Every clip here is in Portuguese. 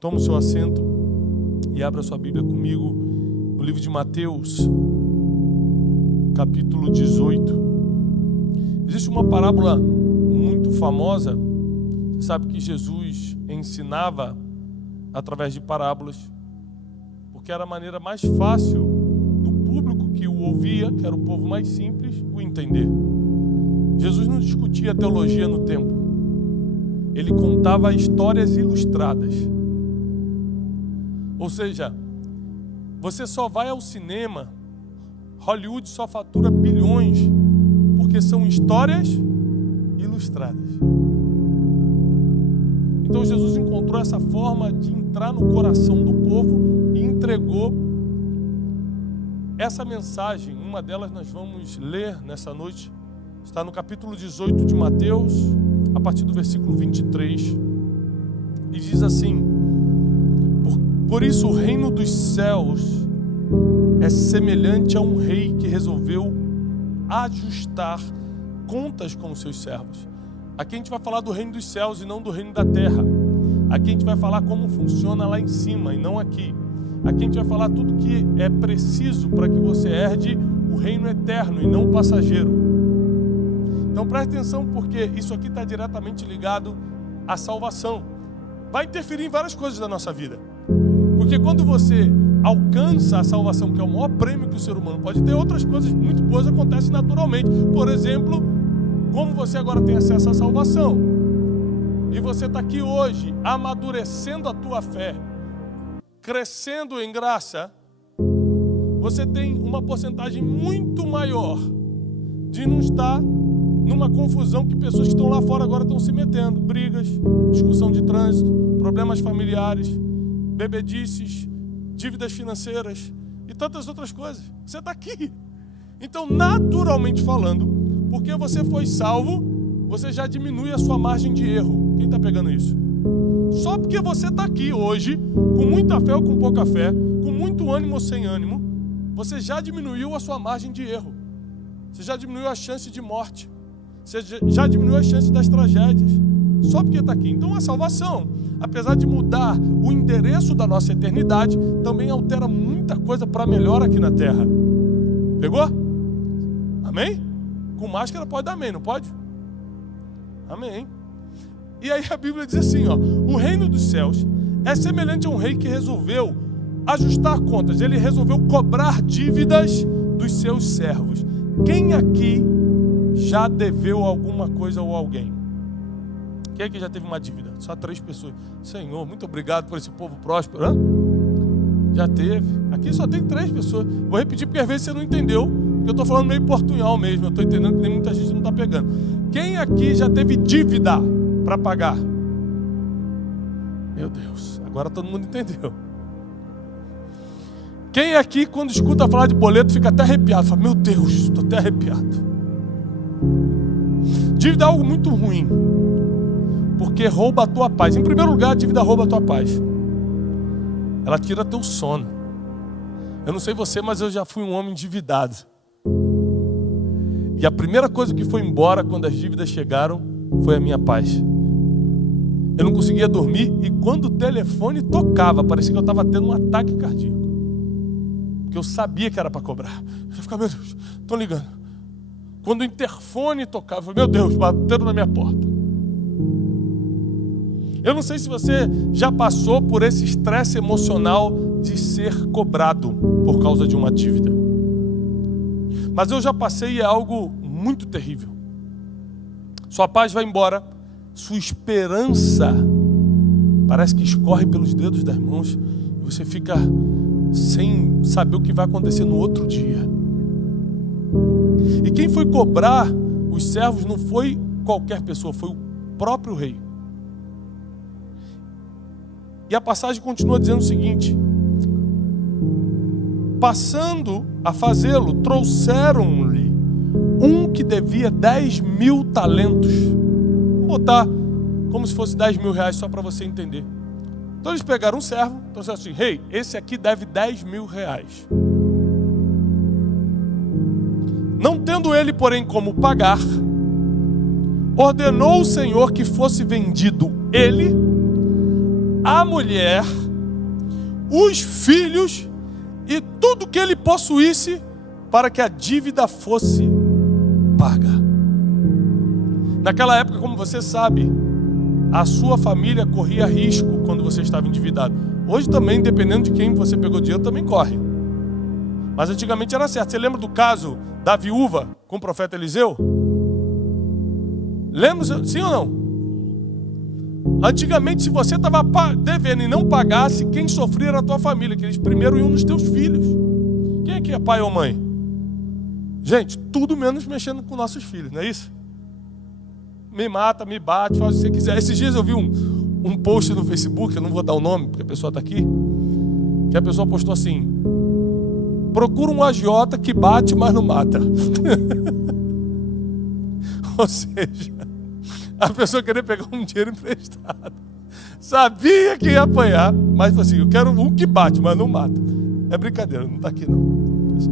Toma o seu assento e abra sua Bíblia comigo no livro de Mateus, capítulo 18. Existe uma parábola muito famosa. Você sabe que Jesus ensinava através de parábolas, porque era a maneira mais fácil do público que o ouvia, que era o povo mais simples, o entender. Jesus não discutia teologia no templo. Ele contava histórias ilustradas. Ou seja, você só vai ao cinema, Hollywood só fatura bilhões, porque são histórias ilustradas. Então Jesus encontrou essa forma de entrar no coração do povo e entregou essa mensagem. Uma delas nós vamos ler nessa noite. Está no capítulo 18 de Mateus, a partir do versículo 23. E diz assim: Por isso o reino dos céus é semelhante a um rei que resolveu ajustar contas com os seus servos. Aqui a gente vai falar do reino dos céus e não do reino da terra. Aqui a gente vai falar como funciona lá em cima e não aqui. Aqui a gente vai falar tudo que é preciso para que você herde o reino eterno e não o passageiro. Então preste atenção, porque isso aqui está diretamente ligado à salvação. Vai interferir em várias coisas da nossa vida. Porque quando você alcança a salvação, que é o maior prêmio que o ser humano pode ter, outras coisas muito boas acontecem naturalmente. Por exemplo, como você agora tem acesso à salvação, e você está aqui hoje, amadurecendo a tua fé, crescendo em graça, você tem uma porcentagem muito maior de não estar numa confusão que pessoas que estão lá fora agora estão se metendo. Brigas, discussão de trânsito, problemas familiares, bebedices, dívidas financeiras e tantas outras coisas. Você está aqui. Então, naturalmente falando, porque você foi salvo, você já diminui a sua margem de erro. Quem está pegando isso? Só porque você está aqui hoje, com muita fé ou com pouca fé, com muito ânimo ou sem ânimo, você já diminuiu a sua margem de erro. Você já diminuiu a chance de morte. Você já diminuiu a chance das tragédias. Só porque está aqui. Então a salvação, apesar de mudar o endereço da nossa eternidade, também altera muita coisa para melhor aqui na terra. Pegou? Amém? Com máscara pode dar amém, não pode? Amém. E aí a Bíblia diz assim, ó: o reino dos céus é semelhante a um rei que resolveu ajustar contas. Ele resolveu cobrar dívidas dos seus servos. Quem aqui já deveu alguma coisa ou alguém? Quem aqui já teve uma dívida? Só 3 pessoas. Senhor, muito obrigado por esse povo próspero. Hã? Já teve. Aqui só tem 3 pessoas. Vou repetir porque às vezes você não entendeu, porque eu estou falando meio portunhol mesmo. Eu estou entendendo que nem muita gente não está pegando. Quem aqui já teve dívida para pagar? Meu Deus, agora todo mundo entendeu. Quem aqui, quando escuta falar de boleto, fica até arrepiado? Fala: meu Deus, estou até arrepiado. Dívida é algo muito ruim, porque rouba a tua paz. Em primeiro lugar, a dívida rouba a tua paz. Ela tira teu sono. Eu não sei você, mas eu já fui um homem endividado. E a primeira coisa que foi embora quando as dívidas chegaram foi a minha paz. Eu não conseguia dormir, e quando o telefone tocava, parecia que eu estava tendo um ataque cardíaco. Porque eu sabia que era para cobrar. Eu ficava: meu Deus, estão ligando. Quando o interfone tocava, eu falei: meu Deus, bateram na minha porta. Eu não sei se você já passou por esse estresse emocional de ser cobrado por causa de uma dívida. Mas eu já passei, e é algo muito terrível. Sua paz vai embora, sua esperança parece que escorre pelos dedos das mãos, e você fica sem saber o que vai acontecer no outro dia. E quem foi cobrar os servos não foi qualquer pessoa, foi o próprio rei. E a passagem continua dizendo o seguinte: passando a fazê-lo, trouxeram-lhe um que devia 10.000 talentos. Vou botar como se fosse 10.000 reais, só para você entender. Então eles pegaram um servo, trouxeram assim: rei, esse aqui deve 10.000 reais. Não tendo ele, porém, como pagar, ordenou o Senhor que fosse vendido ele, a mulher, os filhos e tudo que ele possuísse para que a dívida fosse paga. Naquela época, como você sabe, a sua família corria risco quando você estava endividado. Hoje também, dependendo de quem você pegou dinheiro, também corre. Mas antigamente era certo. Você lembra do caso da viúva com o profeta Eliseu? Lembra, sim ou não? Antigamente, se você estava devendo e não pagasse, quem sofria era a tua família, que eles primeiro iam nos teus filhos. Quem aqui é pai ou mãe? Gente, tudo menos mexendo com nossos filhos, não é isso? Me mata, me bate, faz o que você quiser. Esses dias eu vi um post no Facebook, eu não vou dar o nome, porque a pessoa está aqui, que a pessoa postou assim: procura um agiota que bate, mas não mata. Ou seja, a pessoa queria pegar um dinheiro emprestado. Sabia que ia apanhar, mas falou assim: eu quero um que bate, mas não mata. É brincadeira, não está aqui não.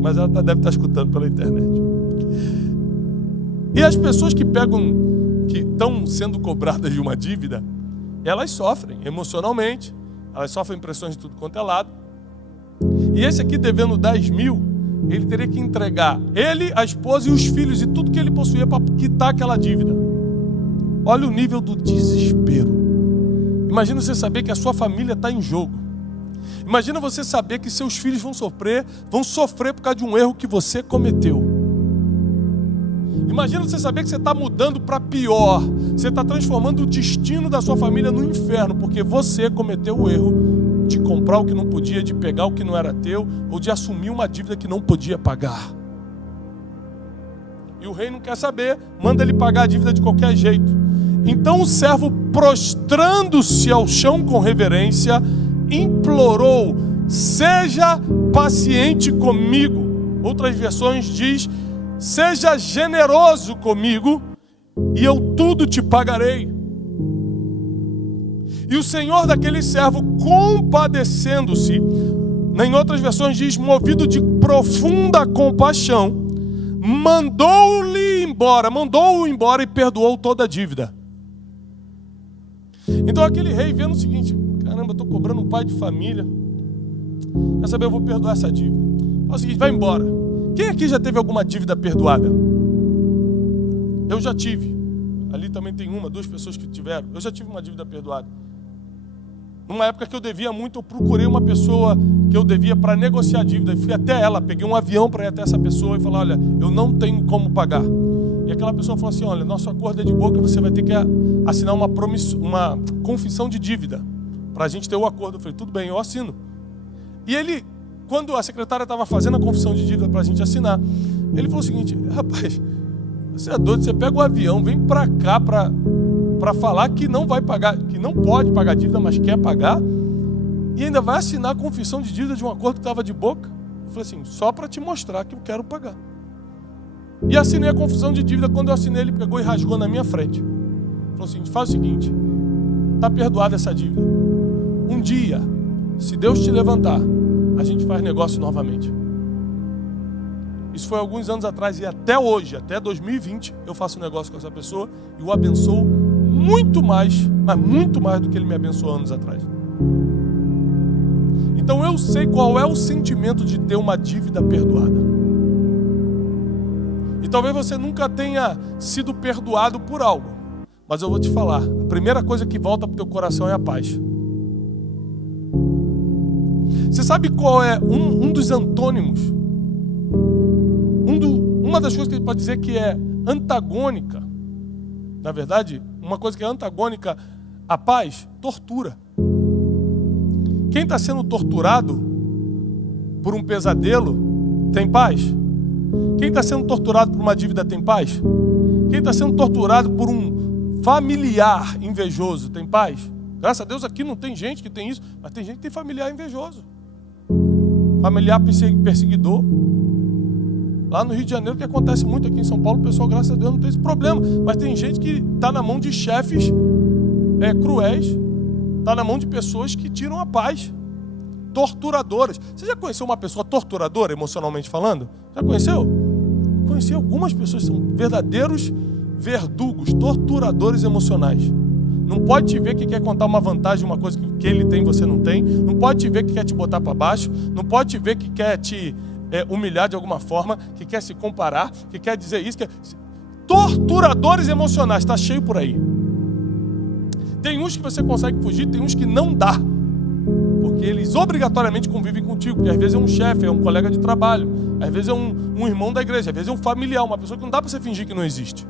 Mas ela deve estar escutando pela internet. E as pessoas que estão sendo cobradas de uma dívida, elas sofrem emocionalmente, elas sofrem pressões de tudo quanto é lado. E esse aqui devendo 10 mil, ele teria que entregar ele, a esposa e os filhos e tudo que ele possuía para quitar aquela dívida. Olha o nível do desespero. Imagina você saber que a sua família está em jogo. Imagina você saber que seus filhos vão sofrer por causa de um erro que você cometeu. Imagina você saber que você está mudando para pior. Você está transformando o destino da sua família no inferno, porque você cometeu o erro de comprar o que não podia, de pegar o que não era teu, ou de assumir uma dívida que não podia pagar. E o rei não quer saber, manda ele pagar a dívida de qualquer jeito. Então o servo, prostrando-se ao chão com reverência, implorou: seja paciente comigo. Outras versões diz: seja generoso comigo e eu tudo te pagarei. E o senhor daquele servo, compadecendo-se, em outras versões diz, movido de profunda compaixão, mandou-o embora e perdoou toda a dívida. Então aquele rei, vendo o seguinte: caramba, eu estou cobrando um pai de família, quer saber, eu vou perdoar essa dívida. Fala o seguinte: vai embora. Quem aqui já teve alguma dívida perdoada? Eu já tive. Ali também tem duas pessoas que tiveram. Eu já tive uma dívida perdoada. Numa época que eu devia muito, eu procurei uma pessoa que eu devia para negociar a dívida. E fui até ela, peguei um avião para ir até essa pessoa e falar: olha, eu não tenho como pagar. E aquela pessoa falou assim: olha, nosso acordo é de boa, que você vai ter que assinar uma confissão de dívida para a gente ter o acordo. Eu falei: tudo bem, eu assino. E ele, quando a secretária estava fazendo a confissão de dívida para a gente assinar, ele falou o seguinte: rapaz, você é doido, você pega o avião, vem para cá para falar que não vai pagar, que não pode pagar dívida, mas quer pagar, e ainda vai assinar a confissão de dívida de um acordo que estava de boca. Eu falei assim: só para te mostrar que eu quero pagar. E assinei a confissão de dívida. Quando eu assinei, ele pegou e rasgou na minha frente. Falou assim: faz o seguinte, está perdoada essa dívida. Um dia, se Deus te levantar, a gente faz negócio novamente. Isso foi alguns anos atrás, e até hoje, até 2020, eu faço negócio com essa pessoa e o abençoo muito mais, mas muito mais do que ele me abençoou anos atrás. Então eu sei qual é o sentimento de ter uma dívida perdoada. E talvez você nunca tenha sido perdoado por algo, mas eu vou te falar, a primeira coisa que volta para o teu coração é a paz. Você sabe qual é um dos antônimos? Uma das coisas que a gente pode dizer que é antagônica, na verdade, uma coisa que é antagônica à paz: tortura. Quem está sendo torturado por um pesadelo tem paz? Quem está sendo torturado por uma dívida tem paz? Quem está sendo torturado por um familiar invejoso tem paz? Graças a Deus aqui não tem gente que tem isso, mas tem gente que tem familiar invejoso, familiar perseguidor. Lá no Rio de Janeiro, que acontece muito, aqui em São Paulo, o pessoal, graças a Deus, não tem esse problema. Mas tem gente que está na mão de chefes cruéis, está na mão de pessoas que tiram a paz, torturadoras. Você já conheceu uma pessoa torturadora, emocionalmente falando? Já conheceu? Eu conheci algumas pessoas que são verdadeiros verdugos, torturadores emocionais. Não pode te ver que quer contar uma vantagem, uma coisa que ele tem e você não tem. Não pode te ver que quer te botar para baixo. Não pode te ver que quer te humilhar de alguma forma, que quer se comparar, que quer dizer isso. Torturadores emocionais, está cheio por aí. Tem uns que você consegue fugir, tem uns que não dá. Porque eles obrigatoriamente convivem contigo. Porque às vezes é um chefe, é um colega de trabalho. Às vezes é um irmão da igreja. Às vezes é um familiar, uma pessoa que não dá para você fingir que não existe.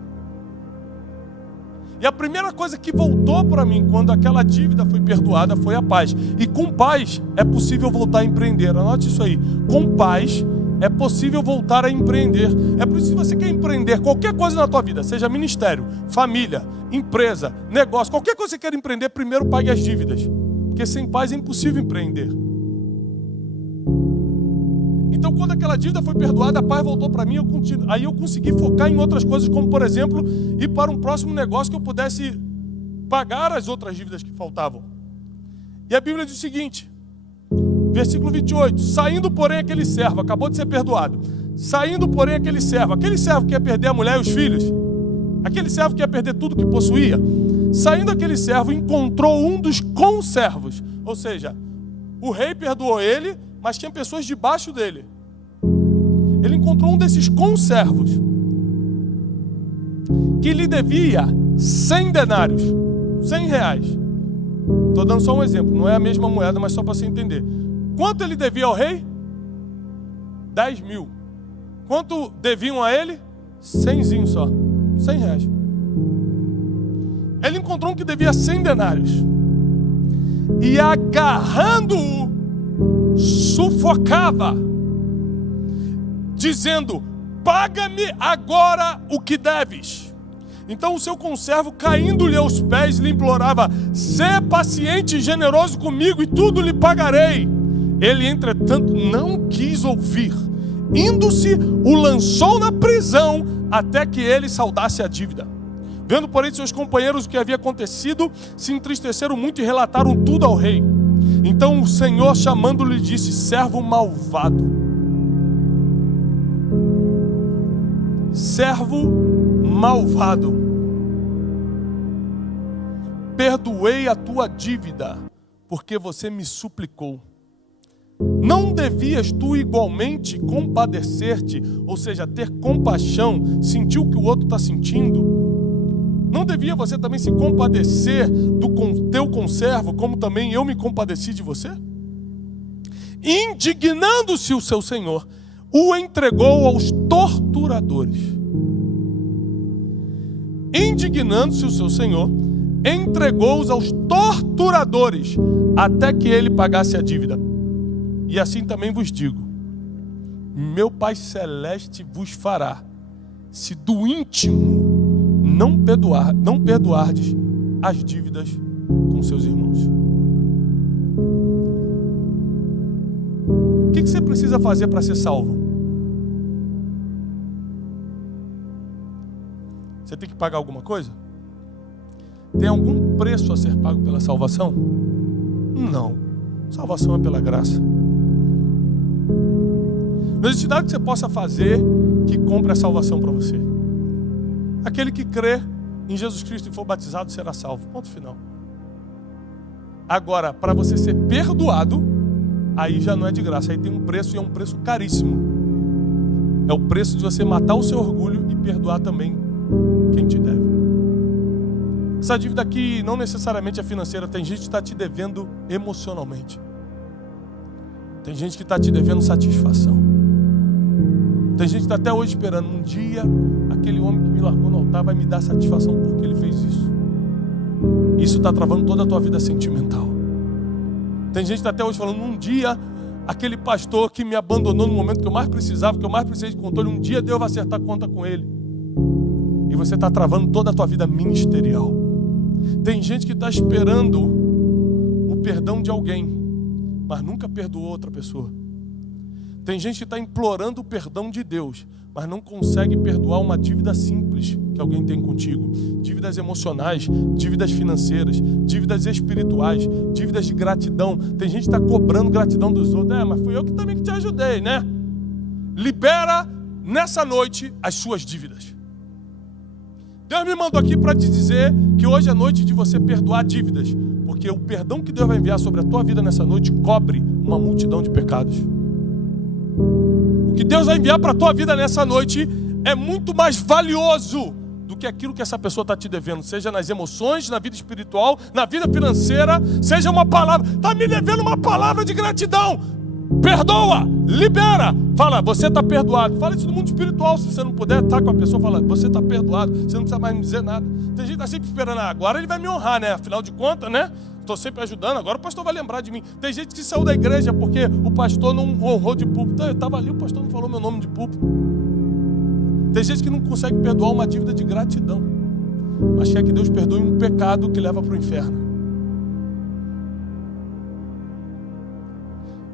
E a primeira coisa que voltou para mim quando aquela dívida foi perdoada foi a paz. E com paz é possível voltar a empreender. Anote isso aí. Com paz é possível voltar a empreender. É por isso que você quer empreender qualquer coisa na tua vida, seja ministério, família, empresa, negócio, qualquer coisa que você quer empreender, primeiro pague as dívidas. Porque sem paz é impossível empreender. Então, quando aquela dívida foi perdoada, a paz voltou para mim, aí eu consegui focar em outras coisas, como, por exemplo, ir para um próximo negócio que eu pudesse pagar as outras dívidas que faltavam. E a Bíblia diz o seguinte, versículo 28, saindo, porém, aquele servo, acabou de ser perdoado, saindo, porém, aquele servo que ia perder a mulher e os filhos, aquele servo que ia perder tudo que possuía, saindo aquele servo, encontrou um dos conservos, ou seja, o rei perdoou ele, mas tinha pessoas debaixo dele. Ele encontrou um desses conservos que lhe devia 100 denários, 100 reais. Estou dando só um exemplo, não é a mesma moeda, mas só para você entender. Quanto ele devia ao rei? 10 mil. Quanto deviam a ele? 100zinho só, 100 reais. Ele encontrou um que devia 100 denários. E agarrando-o, sufocava, dizendo, paga-me agora o que deves. Então o seu conservo, caindo-lhe aos pés, lhe implorava, sê paciente e generoso comigo e tudo lhe pagarei. Ele, entretanto, não quis ouvir. Indo-se, o lançou na prisão até que ele saldasse a dívida. Vendo, porém, seus companheiros o que havia acontecido, se entristeceram muito e relataram tudo ao rei. Então o Senhor, chamando-lhe, disse, servo malvado. Servo malvado. Perdoei a tua dívida, porque você me suplicou. Não devias tu igualmente compadecer-te, ou seja, ter compaixão, sentir o que o outro está sentindo? Não devia você também se compadecer do teu conservo, como também eu me compadeci de você? Indignando-se o seu senhor, o entregou aos torturadores. Indignando-se o seu senhor, entregou-os aos torturadores, até que ele pagasse a dívida. E assim também vos digo, meu Pai Celeste vos fará, se do íntimo não perdoardes as dívidas com seus irmãos. O que você precisa fazer para ser salvo? Você tem que pagar alguma coisa? Tem algum preço a ser pago pela salvação? Não. Salvação é pela graça. Não existe nada que você possa fazer que compre a salvação para você. Aquele que crê em Jesus Cristo e for batizado será salvo. Ponto final. Agora, para você ser perdoado, aí já não é de graça. Aí tem um preço e é um preço caríssimo. É o preço de você matar o seu orgulho e perdoar também quem te deve. Essa dívida aqui não necessariamente é financeira. Tem gente que está te devendo emocionalmente. Tem gente que está te devendo satisfação. Tem gente que está até hoje esperando. Um dia, aquele homem que me largou no altar vai me dar satisfação porque ele fez isso. Isso está travando toda a tua vida sentimental. Tem gente que está até hoje falando, um dia, aquele pastor que me abandonou no momento que eu mais precisava, que eu mais precisei de controle, um dia Deus vai acertar conta com ele. E você está travando toda a tua vida ministerial. Tem gente que está esperando o perdão de alguém, mas nunca perdoou outra pessoa. Tem gente que está implorando o perdão de Deus, mas não consegue perdoar uma dívida simples que alguém tem contigo. Dívidas emocionais, dívidas financeiras, dívidas espirituais, dívidas de gratidão. Tem gente que está cobrando gratidão dos outros. Mas fui eu que também que te ajudei, né? Libera nessa noite as suas dívidas. Deus me mandou aqui para te dizer que hoje é noite de você perdoar dívidas, porque o perdão que Deus vai enviar sobre a tua vida nessa noite cobre uma multidão de pecados. O que Deus vai enviar para a tua vida nessa noite é muito mais valioso do que aquilo que essa pessoa está te devendo, seja nas emoções, na vida espiritual, na vida financeira, seja uma palavra. Está me devendo uma palavra de gratidão. Perdoa, libera. Fala, você está perdoado. Fala isso no mundo espiritual. Se você não puder estar com a pessoa, fala, você está perdoado. Você não precisa mais me dizer nada. Tem gente que está sempre esperando, agora ele vai me honrar, né? Afinal de contas, né? Estou sempre ajudando, agora o pastor vai lembrar de mim. Tem gente que saiu da igreja porque o pastor não honrou de púlpito. Eu estava ali, o pastor não falou meu nome de púlpito. Tem gente que não consegue perdoar uma dívida de gratidão, mas quer que Deus perdoe um pecado que leva para o inferno.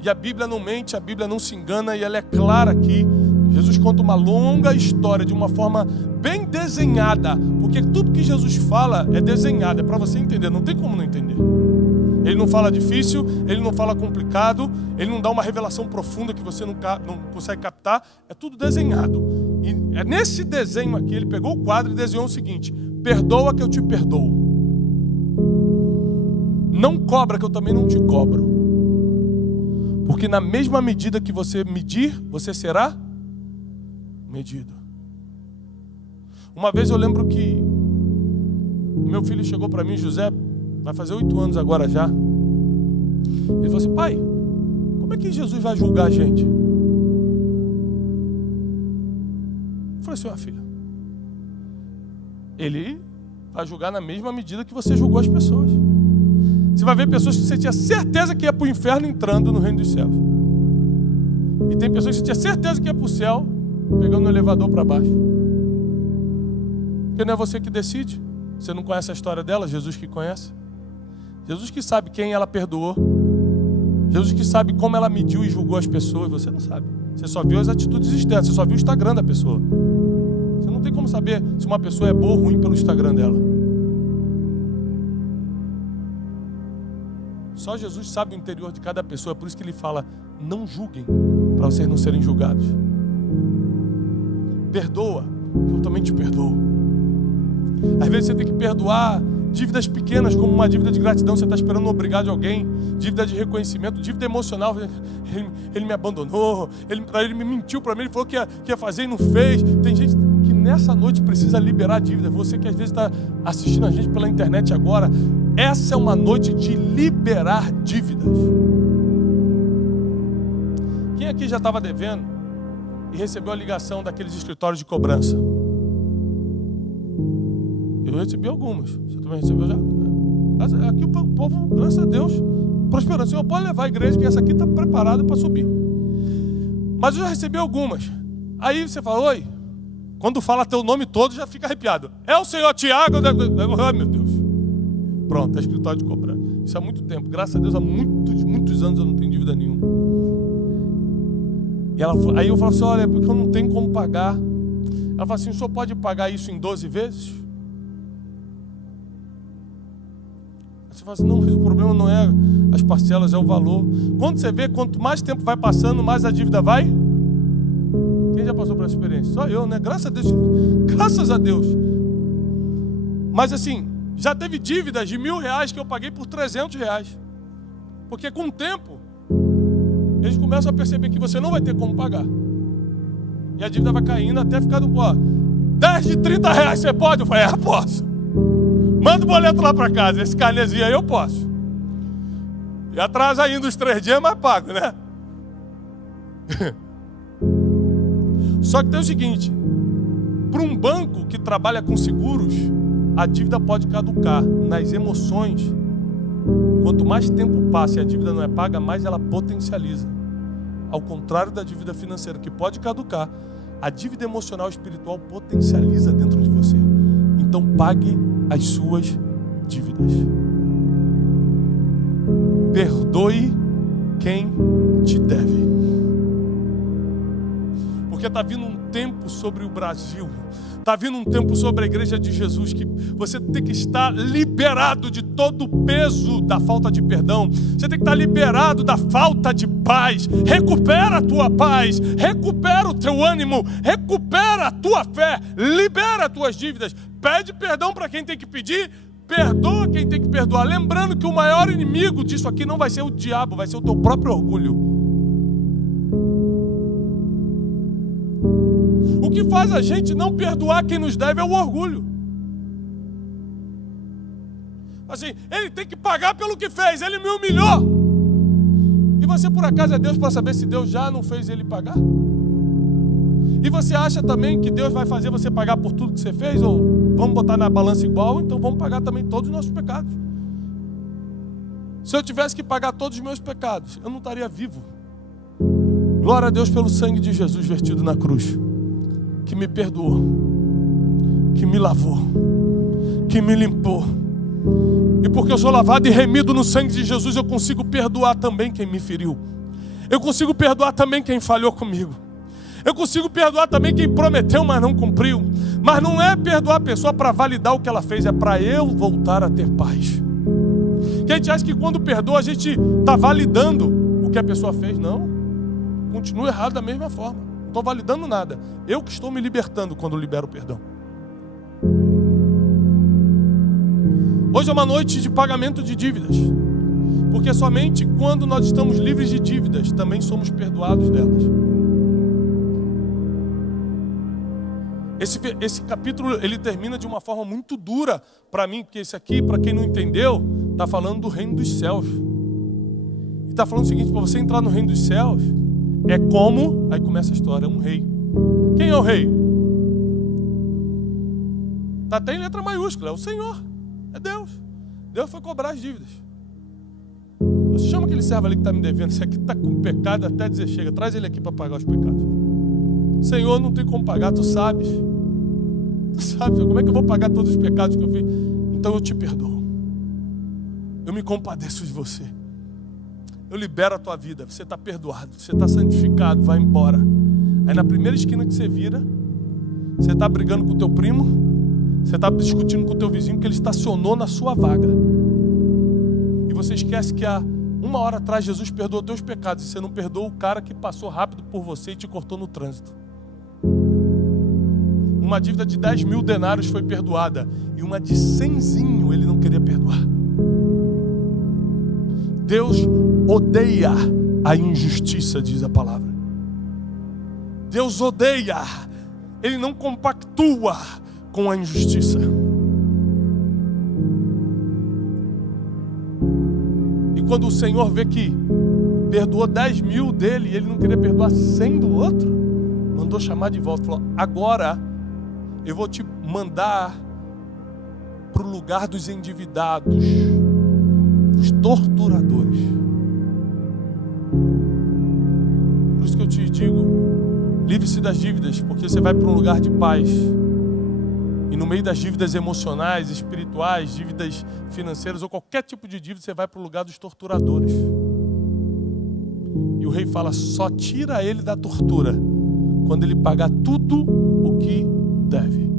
E a Bíblia não mente, a Bíblia não se engana, e ela é clara aqui. Jesus conta uma longa história de uma forma bem desenhada, porque tudo que Jesus fala é desenhado, é para você entender, não tem como não entender. Ele não fala difícil, ele não fala complicado, ele não dá uma revelação profunda que você não consegue captar, é tudo desenhado. E é nesse desenho aqui, ele pegou o quadro e desenhou o seguinte: perdoa que eu te perdoo. Não cobra que eu também não te cobro. Porque na mesma medida que você medir, você será medido. Uma vez eu lembro que meu filho chegou para mim, José, vai fazer 8 anos agora já. Ele falou assim: pai, como é que Jesus vai julgar a gente? Eu falei assim: filha, ele vai julgar na mesma medida que você julgou as pessoas. Você vai ver pessoas que você tinha certeza que ia para o inferno entrando no reino dos céus. E tem pessoas que você tinha certeza que ia para o céu pegando o elevador para baixo. Porque não é você que decide. Você não conhece a história dela, Jesus que conhece. Jesus que sabe quem ela perdoou. Jesus que sabe como ela mediu e julgou as pessoas. Você não sabe. Você só viu as atitudes externas. Você só viu o Instagram da pessoa. Você não tem como saber se uma pessoa é boa ou ruim pelo Instagram dela. Só Jesus sabe o interior de cada pessoa. É por isso que ele fala: não julguem, para vocês não serem julgados. Perdoa, que eu também te perdoo. Às vezes você tem que perdoar dívidas pequenas, como uma dívida de gratidão. Você está esperando obrigar de alguém. Dívida de reconhecimento, dívida emocional. Ele me abandonou, ele me mentiu para mim, ele falou que ia fazer e não fez. Tem gente que nessa noite precisa liberar a dívida. Você que às vezes está assistindo a gente pela internet agora, essa é uma noite de liberar dívidas. Quem aqui já estava devendo e recebeu a ligação daqueles escritórios de cobrança? Eu recebi algumas. Você também recebeu já? Aqui o povo, graças a Deus, prosperando. Senhor, pode levar a igreja que essa aqui está preparada para subir. Mas eu já recebi algumas. Aí você fala: oi. Quando fala teu nome todo, já fica arrepiado. É o senhor Tiago? Ai, meu Deus. Pronto, é escritório de cobrança. Isso há muito tempo. Graças a Deus, há muitos anos eu não tenho dívida nenhuma. E aí eu falo assim: olha, porque eu não tenho como pagar. Ela fala assim: o senhor pode pagar isso em 12 vezes? Aí você fala assim: não, mas o problema não é as parcelas, é o valor. Quando você vê, quanto mais tempo vai passando, mais a dívida vai. Quem já passou por essa experiência? Só eu, né? Graças a Deus. Graças a Deus. Mas assim, já teve dívidas de R$1.000 que eu paguei por R$300. Porque com o tempo, eles começam a perceber que você não vai ter como pagar. E a dívida vai caindo até ficar no pó. 10 de R$30 você pode? Eu falei: posso. Manda o boleto lá para casa. Esse carnezinho aí eu posso. E atrasa ainda os 3 dias, mas pago, né? Só que tem o seguinte: para um banco que trabalha com seguros, a dívida pode caducar. Nas emoções, quanto mais tempo passa e a dívida não é paga, mais ela potencializa. Ao contrário da dívida financeira, que pode caducar, a dívida emocional e espiritual potencializa dentro de você. Então pague as suas dívidas. Perdoe quem te deve. Porque está vindo um tempo sobre o Brasil, está vindo um tempo sobre a igreja de Jesus, que você tem que estar liberado de todo o peso da falta de perdão. Você tem que estar liberado da falta de paz. Recupera a tua paz, recupera o teu ânimo, recupera a tua fé, libera as tuas dívidas, pede perdão para quem tem que pedir, perdoa quem tem que perdoar. Lembrando que o maior inimigo disso aqui não vai ser o diabo, vai ser o teu próprio orgulho. O que faz a gente não perdoar quem nos deve é o orgulho. Assim, ele tem que pagar pelo que fez, ele me humilhou. E você por acaso é Deus para saber se Deus já não fez ele pagar? E você acha também que Deus vai fazer você pagar por tudo que você fez? Ou vamos botar na balança igual, então vamos pagar também todos os nossos pecados. Se eu tivesse que pagar todos os meus pecados, eu não estaria vivo. Glória a Deus pelo sangue de Jesus vertido na cruz, que me perdoou, que me lavou, que me limpou. E porque eu sou lavado e remido no sangue de Jesus, eu consigo perdoar também quem me feriu. Eu consigo perdoar também quem falhou comigo. Eu consigo perdoar também quem prometeu, mas não cumpriu. Mas não é perdoar a pessoa para validar o que ela fez, é para eu voltar a ter paz. Que a gente acha que quando perdoa a gente está validando o que a pessoa fez. Não, continua errado da mesma forma. Não estou validando nada. Eu que estou me libertando quando libero o perdão. Hoje é uma noite de pagamento de dívidas, porque somente quando nós estamos livres de dívidas, também somos perdoados delas. Esse capítulo, ele termina de uma forma muito dura para mim, porque esse aqui, para quem não entendeu, está falando do reino dos céus. E está falando o seguinte, para você entrar no reino dos céus, é como, aí começa a história, um rei. Quem é o rei? Está até em letra maiúscula, é o Senhor. É Deus. Deus foi cobrar as dívidas. Você chama aquele servo ali que está me devendo. Esse aqui está com pecado até dizer chega. Traz ele aqui para pagar os pecados. Senhor, não tem como pagar, tu sabes. Tu sabes, como é que eu vou pagar todos os pecados que eu fiz? Então eu te perdoo. Eu me compadeço de você. Eu libero a tua vida. Você está perdoado. Você está santificado. Vai embora. Aí na primeira esquina que você vira, você está brigando com o teu primo. Você está discutindo com o teu vizinho que ele estacionou na sua vaga. E você esquece que há uma hora atrás Jesus perdoou teus pecados. E você não perdoou o cara que passou rápido por você e te cortou no trânsito. Uma dívida de 10 mil denários foi perdoada. E uma de 100zinho ele não queria perdoar. Deus odeia a injustiça, diz a palavra. Deus odeia. Ele não compactua com a injustiça. E quando o Senhor vê que perdoou 10 mil dele e ele não queria perdoar 100 do outro, mandou chamar de volta. Falou, agora eu vou te mandar para o lugar dos endividados, dos torturadores. Por isso que eu te digo, livre-se das dívidas, porque você vai para um lugar de paz. E no meio das dívidas emocionais, espirituais, dívidas financeiras ou qualquer tipo de dívida, você vai para o lugar dos torturadores. E o rei fala, só tira ele da tortura quando ele pagar tudo o que deve.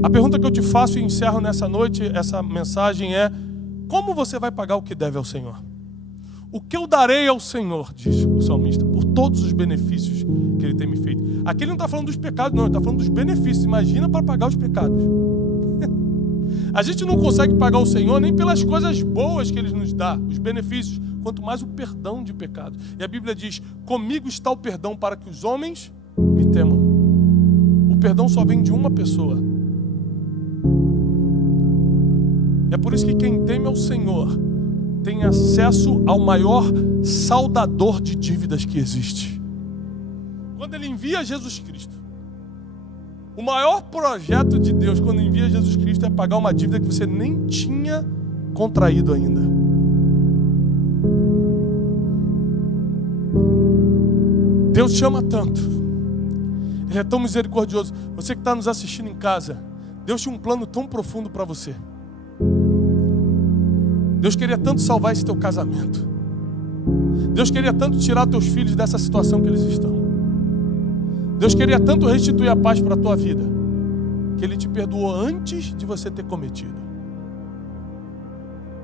A pergunta que eu te faço e encerro nessa noite, essa mensagem é, como você vai pagar o que deve ao Senhor? O que eu darei ao Senhor, diz o salmista, por todos os benefícios que Ele tem me feito. Aqui ele não está falando dos pecados, não, ele está falando dos benefícios. Imagina para pagar os pecados. A gente não consegue pagar o Senhor nem pelas coisas boas que Ele nos dá, os benefícios, quanto mais o perdão de pecados. E a Bíblia diz, comigo está o perdão para que os homens me temam. O perdão só vem de uma pessoa. E é por isso que quem teme ao Senhor tem acesso ao maior saldador de dívidas que existe. Quando Ele envia Jesus Cristo, o maior projeto de Deus quando envia Jesus Cristo é pagar uma dívida que você nem tinha contraído ainda. Deus te ama tanto, Ele é tão misericordioso. Você que está nos assistindo em casa, Deus tinha um plano tão profundo para você. Deus queria tanto salvar esse teu casamento. Deus queria tanto tirar teus filhos dessa situação que eles estão. Deus queria tanto restituir a paz para a tua vida, que Ele te perdoou antes de você ter cometido.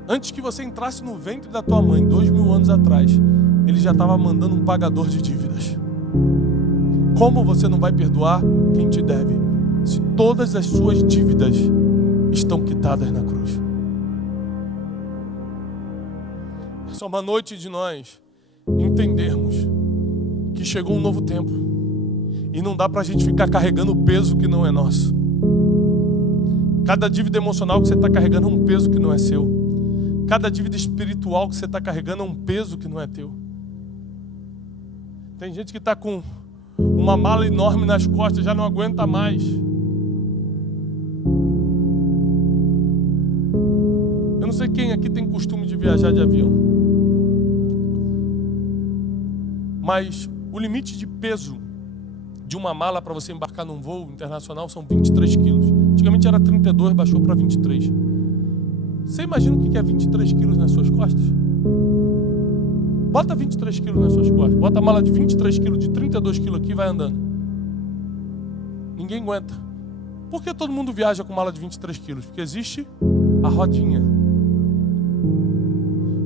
Antes que você entrasse no ventre da tua mãe, 2000 anos atrás, Ele já estava mandando um pagador de dívidas. Como você não vai perdoar quem te deve, se todas as suas dívidas estão quitadas na cruz. Essa é uma noite de nós entendermos que chegou um novo tempo e não dá para a gente ficar carregando o peso que não é nosso. Cada dívida emocional que você está carregando é um peso que não é seu. Cada dívida espiritual que você está carregando é um peso que não é teu. Tem gente que está com uma mala enorme nas costas, já não aguenta mais. Eu não sei quem aqui tem costume de viajar de avião, mas o limite de peso de uma mala para você embarcar num voo internacional são 23 quilos. Antigamente era 32, baixou para 23. Você imagina o que é 23 quilos nas suas costas? Bota 23 quilos nas suas costas. Bota a mala de 23 quilos, de 32 quilos aqui e vai andando. Ninguém aguenta. Por que todo mundo viaja com mala de 23 quilos? Porque existe a rodinha.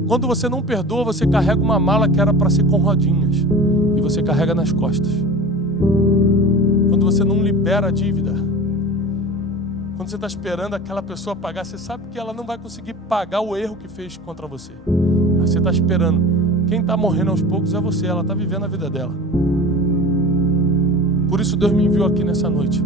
Quando você não perdoa, você carrega uma mala que era para ser com rodinhas. E você carrega nas costas. Quando você não libera a dívida, quando você está esperando aquela pessoa pagar, você sabe que ela não vai conseguir pagar o erro que fez contra você. Mas você está esperando. Quem está morrendo aos poucos é você, ela está vivendo a vida dela. Por isso Deus me enviou aqui nessa noite,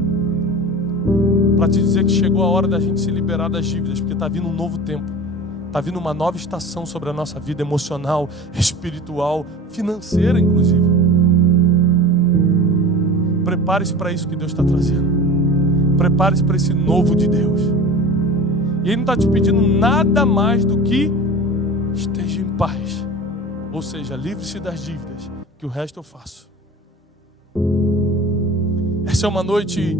para te dizer que chegou a hora da gente se liberar das dívidas, porque está vindo um novo tempo. Está vindo uma nova estação sobre a nossa vida emocional, espiritual, financeira inclusive. Prepare-se para isso que Deus está trazendo. Prepare-se para esse novo de Deus. E Ele não está te pedindo nada mais do que esteja em paz. Ou seja, livre-se das dívidas, que o resto eu faço. Essa é uma noite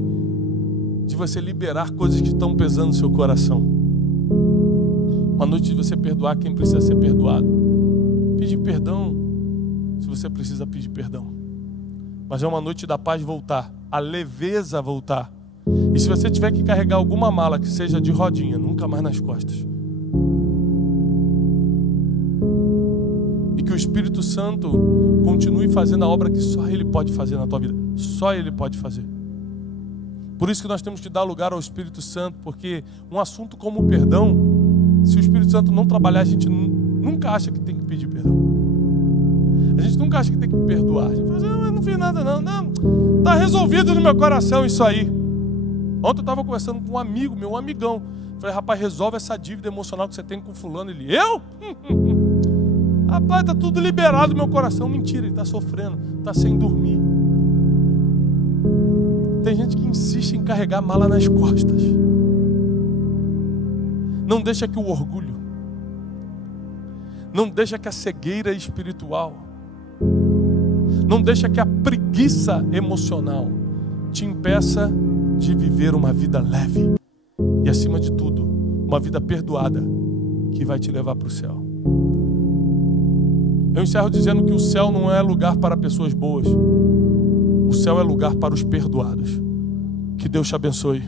de você liberar coisas que estão pesando no seu coração. Uma noite de você perdoar quem precisa ser perdoado. Pedir perdão se você precisa pedir perdão. Mas é uma noite da paz voltar, a leveza voltar. E se você tiver que carregar alguma mala que seja de rodinha, nunca mais nas costas. E que o Espírito Santo continue fazendo a obra que só Ele pode fazer na tua vida. Só Ele pode fazer. Por isso que nós temos que dar lugar ao Espírito Santo, porque um assunto como o perdão, se o Espírito Santo não trabalhar, a gente nunca acha que tem que pedir perdão. A gente nunca acha que tem que perdoar. A gente fala assim, não fiz nada não. Não, está resolvido no meu coração isso aí. Ontem eu estava conversando com um amigo, meu amigão. Falei, rapaz, resolve essa dívida emocional que você tem com fulano. Ele, eu? Rapaz, está tudo liberado no meu coração. Mentira, ele está sofrendo, está sem dormir. Tem gente que insiste em carregar a mala nas costas. Não deixa que o orgulho, não deixa que a cegueira espiritual, não deixa que a preguiça emocional te impeça de viver uma vida leve e, acima de tudo, uma vida perdoada que vai te levar para o céu. Eu encerro dizendo que o céu não é lugar para pessoas boas. O céu é lugar para os perdoados. Que Deus te abençoe.